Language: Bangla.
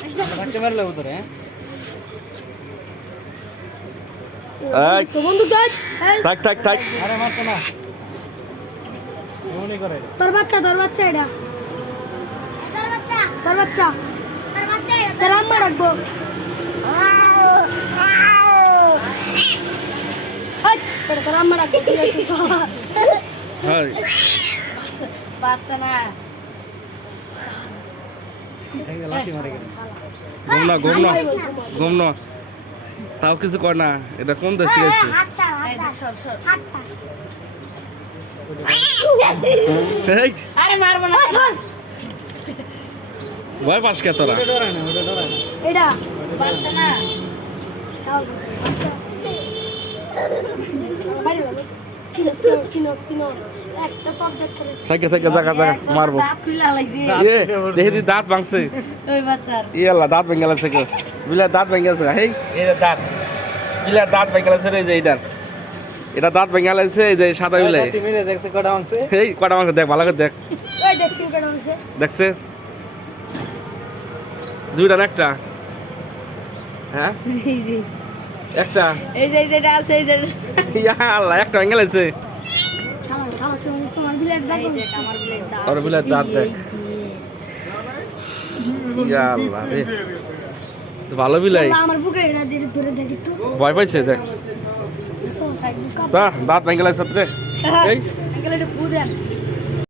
ধাক্কা মারলে উতরে হ্যাঁ এই তো বন্দুক দেয় এই, থাক থাক থাক। আরে মারতো না। তোর বাচ্চা তোর বাচ্চা এটা। তোর বাচ্চা। তোর আম্মা রাখব। তোর আম্মা রাখব। তুই একটু খা। বাচ্চা না। এই যে লাঠি ঘুম না ঘুম না ঘুম না তাও কিছু কর না, এটা কোন দেশ থেকে না ভয় পাস কে তোরা? এটা থেকে থেকে জায়গা জায়গা মারবো। দাঁত খুলে আলাইছে দেখি দি দাঁত ভাঙছে। ওই বাচ্চার ই আল্লাহ দাঁত ভেঙে গেছে বিলের দাঁত ভেঙে গেছে। হেই। এই দাঁত দাঁত ভেঙে গেছে রে এই যে এইটার। এটা দাঁত ভেঙে গেছে এই যে সাদা বিলে দেখছে কটা মাংসে এই কটা মাংস দেখ ভালো করে দেখ। ওই দেখছি? দুইটা না একটা? হ্যাঁ? একটা। এই যে এই যেটা আছে এই যে। ইয়া আল্লাহ একটা ভেঙে গেছে আর বিলের দাঁত দেখ। ইয়া আল্লাহ রে। ভালো বিলাই আমার বুকে এটা দিয়ে ধরে দেখ একটু। ভয় পাইছে দেখ। দাঁত ভেঙে গেছে রে। এই।